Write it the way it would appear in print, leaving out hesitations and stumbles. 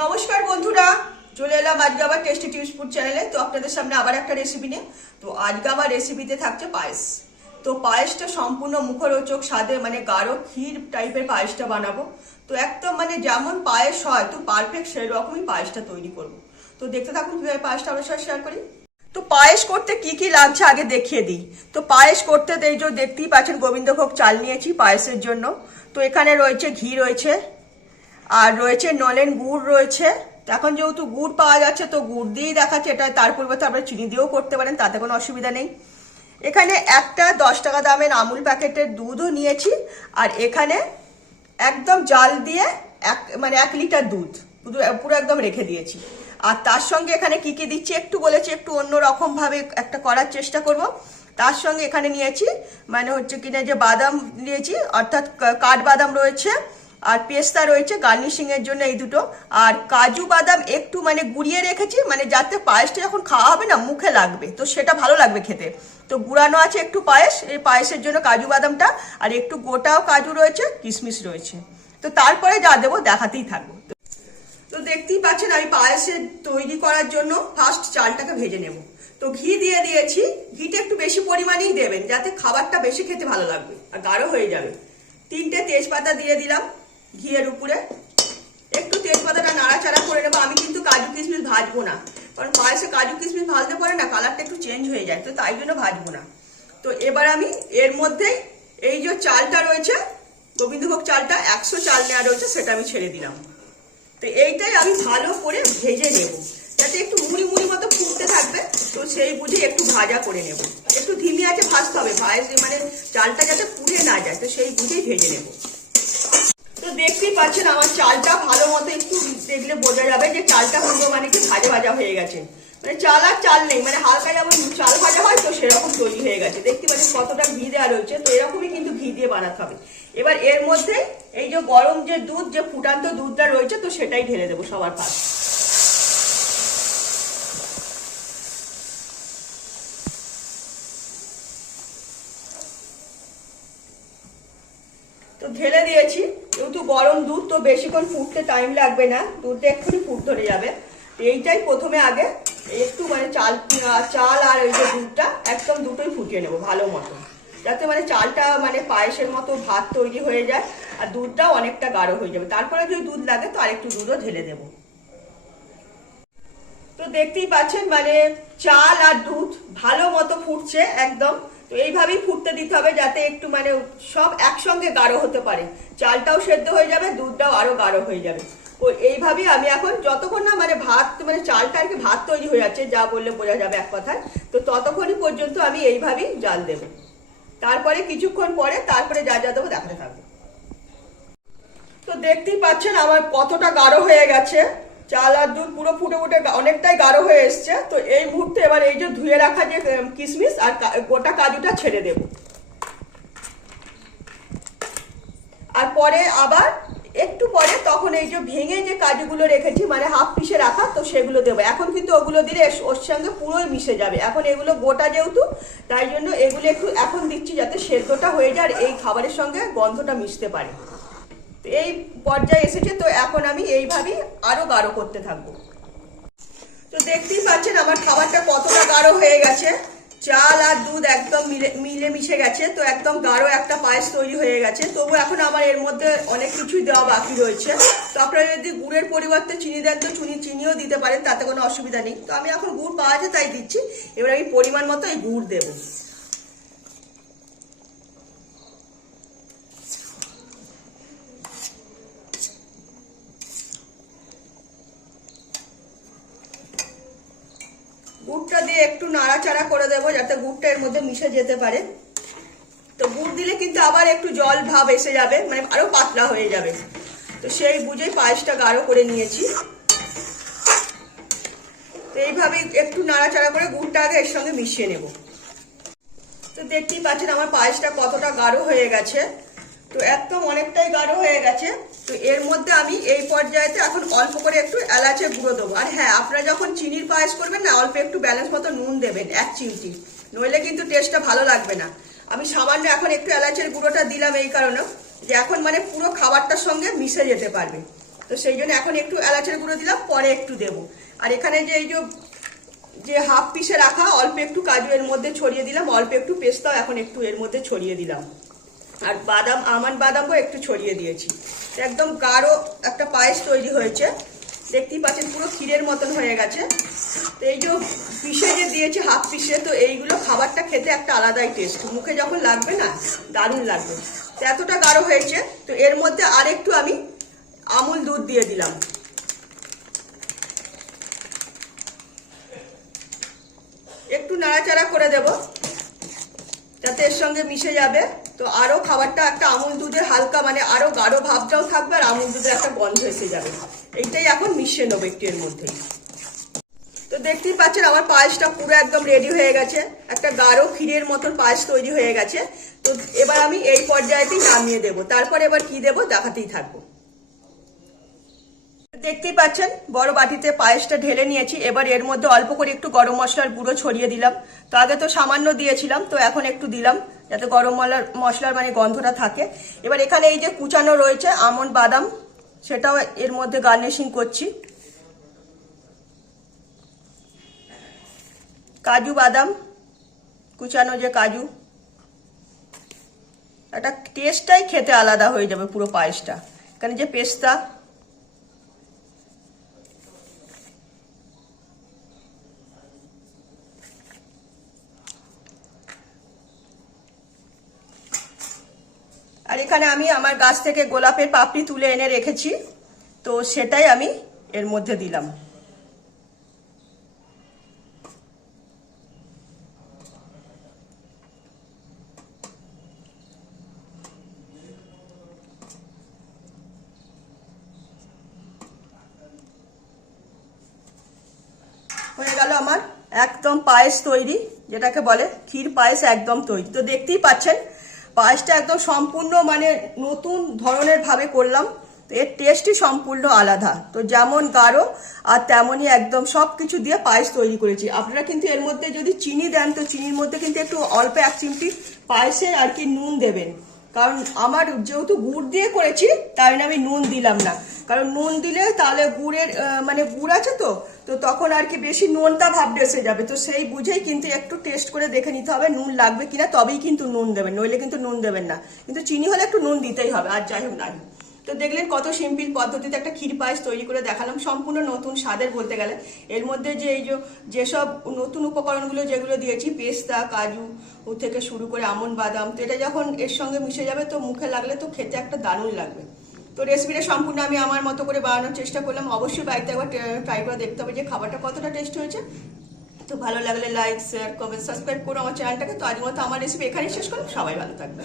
নমস্কার বন্ধুরা, চলে এলাম আজকে আবার টেস্টি টিপস ফুড চ্যানেলে। তো আপনাদের সামনে আবার একটা রেসিপি নিয়ে। তো আজকে আমার রেসিপিতে থাকছে পায়েস। তো পায়েসটা সম্পূর্ণ মুখরোচক স্বাদে, মানে গাঢ় ক্ষীর টাইপের পায়েসটা বানাবো। তো একদম মানে যেমন পায়েস হয় তো পারফেক্ট সেই রকমই পায়েসটা তৈরি করব। তো দেখতে থাকুন কিভাবে পায়েসটা আমরা সাথে শেয়ার করি। তো পায়েস করতে কি কি লাগছে আগে দেখিয়ে দিই। তো পায়েস করতে এই যে দেখতেই পাচ্ছেন গোবিন্দভোগ চাল নিয়েছি পায়েসের জন্য। তো এখানে রয়েছে ঘি রয়েছে, আর রয়েছে নলেন গুড় রয়েছে। এখন যেহেতু গুড় পাওয়া যাচ্ছে তো গুড় দিয়েই দেখাচ্ছে, এটা তার পরিবর্তে আপনারা চিনি দিয়েও করতে পারেন, তাতে কোনো অসুবিধা নেই। এখানে একটা 10 টাকা দামের আমুল প্যাকেটের দুধও নিয়েছি, আর এখানে একদম জাল দিয়ে মানে 1 লিটার দুধ পুরো একদম রেখে দিয়েছি। আর তার সঙ্গে এখানে কি কি দিচ্ছি একটু বলেছি, একটু অন্য রকম ভাবে একটা করার চেষ্টা করব। তার সঙ্গে এখানে নিয়েছি মানে হচ্ছে কিনা যে বাদাম নিয়েছি, অর্থাৎ কাঠবাদাম রয়েছে, আর পেস্তা রয়েছে গার্নিশিং এর জন্য এই দুটো। আর কাজু বাদাম একটু মানে গুঁড়িয়ে রেখেছি, মানে যাতে পায়েসটা যখন খাওয়া হবে না মুখে লাগবে, তো সেটা ভালো লাগবে খেতে। তো গুঁড়ানো আছে একটু পায়েস, এই পায়েসের জন্য কাজু বাদামটা, আর একটু গোটাও কাজু রয়েছে, কিশমিশ রয়েছে। তো তারপরে যা দেবো দেখাতেই থাকবো। তো দেখতেই পাচ্ছেন আমি পায়েসের তৈরি করার জন্য ফার্স্ট চালটাকে ভেজে নেব। তো ঘি দিয়ে দিয়েছি, ঘিটা একটু বেশি পরিমাণেই দেবেন যাতে খাবারটা বেশি খেতে ভালো লাগবে আর গাঢ় হয়ে যাবে। 3টে তেজপাতা দিয়ে দিলাম ঘিয়ের উপরে। একটু তেজপাতাটা নাড়াচাড়া করে নেবো। আমি কিন্তু কাজু কিশমিশ ভাজবো না, কারণ পায়েসে কাজু কিশমিশ ভাজতে পারে না কালারটা একটু চেঞ্জ হয়ে যায়, তো তাই জন্য ভাজবো না। তো এবার আমি এর মধ্যেই এই যে চালটা রয়েছে গোবিন্দভোগ চালটা 100 চাল নেওয়া রয়েছে, সেটা আমি ছেড়ে দিলাম। তো এইটাই আমি ভালো করে ভেজে নেব, যাতে একটু মুড়ি মুড়ি মতো ফুটতে থাকবে। তো সেই বুঝে একটু ভাজা করে নেব, একটু ধিমি আছে ভাজতে হবে, মানে চালটা যাতে পুড়ে না যায়, তো সেই বুঝেই ভেজে নেব। তো দেখতেই পাচ্ছেন আমার চালটা ভালো মতো একটু দেখলে বোঝা যাবে যে চালটা পুরো মানে কি ভাজা ভাজা হয়ে গেছে, মানে চাল আর চাল নেই, মানে হালকা যেমন চাল ভাজা হয় তো সেরকম তৈরি হয়ে গেছে। দেখতে পাচ্ছেন কতটা ঘি দেওয়া রয়েছে, তো এরকমই কিন্তু ঘি দিয়ে বানাতে হবে। এবার এর মধ্যে এই যে গরম যে দুধ, যে ফুটান্ত দুধটা রয়েছে, তো সেটাই ঢেলে দেবো সবার ফার্স্ট। তো ঢেলে দিয়েছি, যেহেতু গরম দুধ তো বেশিক্ষণ ফুটতে টাইম লাগবে না, দুধটা এক্ষুনি ফুট ধরে যাবে। এইটাই প্রথমে আগে একটু মানে চাল আর ওই যে দুধটা একদম দুটোই ফুটিয়ে নেবো ভালো মতো, যাতে মানে চালটা মানে পায়েসের মতো ভাত তৈরি হয়ে যায়, আর দুধটাও অনেকটা গাঢ় হয়ে যাবে। তারপরে যদি দুধ লাগে তো আরেকটু দুধও ঢেলে দেবো। তো দেখতেই পাচ্ছেন মানে চাল আর দুধ ভালো মতো ফুটছে একদম। তো এইভাবেই ফুটতে দিতে হবে, যাতে একটু মানে সব একসঙ্গে গাঢ় হতে পারে, চালটাও সেদ্ধ হয়ে যাবে, দুধটাও আরো গাঢ় হয়ে যাবে। তো এইভাবেই আমি এখন যতক্ষণ না মানে ভাত মানে চালটা আর কি ভাত তৈরি হয়ে যাচ্ছে, যা বললে বোঝা যাবে এক কথায়, তো ততক্ষণই পর্যন্ত আমি এইভাবেই জাল দেব। তারপরে কিছুক্ষণ পরে তারপরে যা যা দেবো দেখাতে থাকবো। তো দেখতেই পাচ্ছেন আমার কতটা গাঢ় হয়ে গেছে, চাল আর দুধ পুরো ফুটে ফুটে অনেকটাই গাঢ় হয়ে এসছে। তো এই মুহূর্তে এবার এই যে ধুয়ে রাখা যে কিশমিশ আর গোটা কাজুটা ছেড়ে দেব। আর পরে আবার একটু পরে তখন এই যে ভেঙে যে কাজুগুলো রেখেছি মানে হাফ পিসে রাখা, তো সেগুলো দেবো। এখন কিন্তু ওগুলো দিলে ওর সঙ্গে পুরোই মিশে যাবে, এখন এগুলো গোটা যেহেতু, তাই জন্য এগুলো একটু এখন দিচ্ছি যাতে সেদ্ধটা হয়ে যায় আর এই খাবারের সঙ্গে গন্ধটা মিশতে পারে। এই পর্যায়ে এসেছে, তো এখন আমি এইভাবেই আরো গাঢ় করতে থাকবো। তো দেখতেই পাচ্ছেন আমার খাবারটা কতটা গাঢ় হয়ে গেছে, চাল আর দুধ একদম মিলে মিশে গেছে, তো একদম গাঢ় একটা পায়েস তৈরি হয়ে গেছে। তবু এখন আমার এর মধ্যে অনেক কিছুই দেওয়া বাকি রয়েছে। তো আপনারা যদি গুড়ের পরিবর্তে চিনি দেন তো চিনিও দিতে পারেন, তাতে কোনো অসুবিধা নেই। তো আমি এখন গুড় পাওয়া যায় তাই দিচ্ছি। এবার আমি পরিমাণ মতো এই গুড় দেবো। গুড়টা দিয়ে একটু নাড়াচাড়া করে দেবো যাতে গুড়টা এর মধ্যে মিশে যেতে পারে। তো গুড় দিলে কিন্তু আবার একটু জল ভাব এসে যাবে, মানে আরো পাতলা হয়ে যাবে, তো সেই বুঝেই পায়েসটা গাঢ় করে নিয়েছি। তো এইভাবে একটু নাড়াচাড়া করে গুড়টা আগে এর সঙ্গে মিশিয়ে নেব। তো দেখতেই পাচ্ছেন আমার পায়েসটা কতটা গাঢ় হয়ে গেছে, তো একদম অনেকটাই গাঢ় হয়ে গেছে। তো এর মধ্যে আমি এই পর্যায়েতে এখন অল্প করে একটু এলাচের গুঁড়ো দেবো। আর হ্যাঁ, আপনারা যখন চিনির পায়েস করবেন না অল্প একটু ব্যালেন্স মতো নুন দেবেন, 1 চিমটি, নইলে কিন্তু টেস্টটা ভালো লাগবে না। আমি সামান্য এখন একটু এলাচের গুঁড়োটা দিলাম এই কারণে যে এখন মানে পুরো খাবারটার সঙ্গে মিশে যেতে পারবে। তো সেই জন্য এখন একটু এলাচের গুঁড়ো দিলাম, পরে একটু দেবো। আর এখানে যে এই যে হাফ পিসে রাখা অল্প একটু কাজু এর মধ্যে ছড়িয়ে দিলাম, অল্প একটু পেস্তাও এখন একটু এর মধ্যে ছড়িয়ে দিলাম, আর বাদাম আমন্ড বাদামও একটু ছড়িয়ে দিয়েছি। একদম গাঢ় একটা পায়েস তৈরি হয়েছে, দেখতেই পাচ্ছেন পুরো ক্ষীরের মতন হয়ে গেছে। তো এই যে পিসে যে দিয়েছে হাফ পিসে, তো এইগুলো খাবারটা খেতে একটা আলাদাই টেস্ট, মুখে যখন লাগবে না দারুণ লাগবে। তো এতটা গাঢ় হয়েছে, তো এর মধ্যে আর একটু আমি আমুল দুধ দিয়ে দিলাম, একটু নাড়াচাড়া করে দেব যাতে এর সঙ্গে মিশে যাবে। তো আরো খাবারটা একটা আমুল দুধের হালকা মানে আরো গাঢ় ভাবটাও থাকবে, আর আমুল দুধের একটা গন্ধ এসে যাবে। এইটাই এখন মিশিয়ে নেবো একটু এর মধ্যে। তো দেখতেই পাচ্ছেন আমার পায়েসটা পুরো একদম রেডি হয়ে গেছে, একটা গাঢ় ক্ষীরের মতন পায়েস তৈরি হয়ে গেছে। তো এবার আমি এই পর্যায়েতেই নামিয়ে দেবো, তারপর এবার কি দেবো দেখাতেই থাকবো। দেখতেই পাচ্ছেন বড় বাটিতে পায়েসটা ঢেলে নিয়েছি, এবার এর মধ্যে অল্প করে একটু গরম মশলার গুঁড়ো ছড়িয়ে দিলাম। তো আগে তো সামান্য দিয়েছিলাম, তো এখন একটু দিলাম যাতে গরম মশলার মানে গন্ধটা থাকে। এবার এখানে এই যে কুচানো রয়েছে আমন্ড বাদাম, সেটাও এর মধ্যে গার্নিশিং করছি। কাজু বাদাম কুচানো যে কাজু, একটা টেস্টটাই খেতে আলাদা হয়ে যাবে পুরো পায়েসটা। এখানে যে পেস্তা, আর এখানে আমি আমার গাছ থেকে গোলাপের পাপড়ি তুলে এনে রেখেছি, তো সেটাই আমি এর মধ্যে দিলাম। হয়ে গেল আমার একদম পায়েস তৈরি, যেটাকে বলে ক্ষীর পায়েস একদম তৈরি। তো দেখতেই পাচ্ছেন পায়েসটা একদম সম্পূর্ণ মানে নতুন ধরনের ভাবে করলাম, তো এর টেস্টই সম্পূর্ণ আলাদা। তো যেমন গাঢ় আর তেমনই একদম সবকিছু দিয়ে পায়েস তৈরি করেছি। আপনারা কিন্তু এর মধ্যে যদি চিনি দেন, তো চিনির মধ্যে কিন্তু একটু অল্প এক চিমটি পায়েসের আর কি নুন দেবেন, কারণ আমার যেহেতু গুড় দিয়ে করেছি তাই আমি নুন দিলাম না, কারণ নুন দিলে তাহলে গুড়ের মানে গুড় আছে তো তো তখন আর কি বেশি নোনতা ভাবটা এসে যাবে। তো সেই বুঝেই কিন্তু একটু টেস্ট করে দেখে নিতে হবে নুন লাগবে কিনা, তবেই কিন্তু নুন দেবেন, নইলে কিন্তু নুন দেবেন না। কিন্তু চিনি হলে একটু নুন দিতেই হবে, আর যাই হোক না। তো দেখলেন কত সিম্পল পদ্ধতিতে একটা ক্ষীর পায়েস তৈরি করে দেখালাম, সম্পূর্ণ নতুন স্বাদের বলতে গেলে। এর মধ্যে যে এই যেসব নতুন উপকরণগুলো যেগুলো দিয়েছি, পেস্তা কাজু থেকে শুরু করে আমন্ড বাদাম, তো এটা যখন এর সঙ্গে মিশে যাবে তো মুখে লাগলে তো খেতে একটা দারুণ লাগবে। তো রেসিপিটা সম্পূর্ণ আমি আমার মতো করে বানানোর চেষ্টা করলাম। অবশ্যই বাড়িতে একবার ট্রাই করে দেখতে হবে যে খাবারটা কতটা টেস্ট হয়েছে। তো ভালো লাগলে লাইক শেয়ার কমেন্ট সাবস্ক্রাইব করো আমার চ্যানেলটাকে। তো আজকের মতো আমার রেসিপি এখানেই শেষ করলাম, সবাই ভালো থাকবে।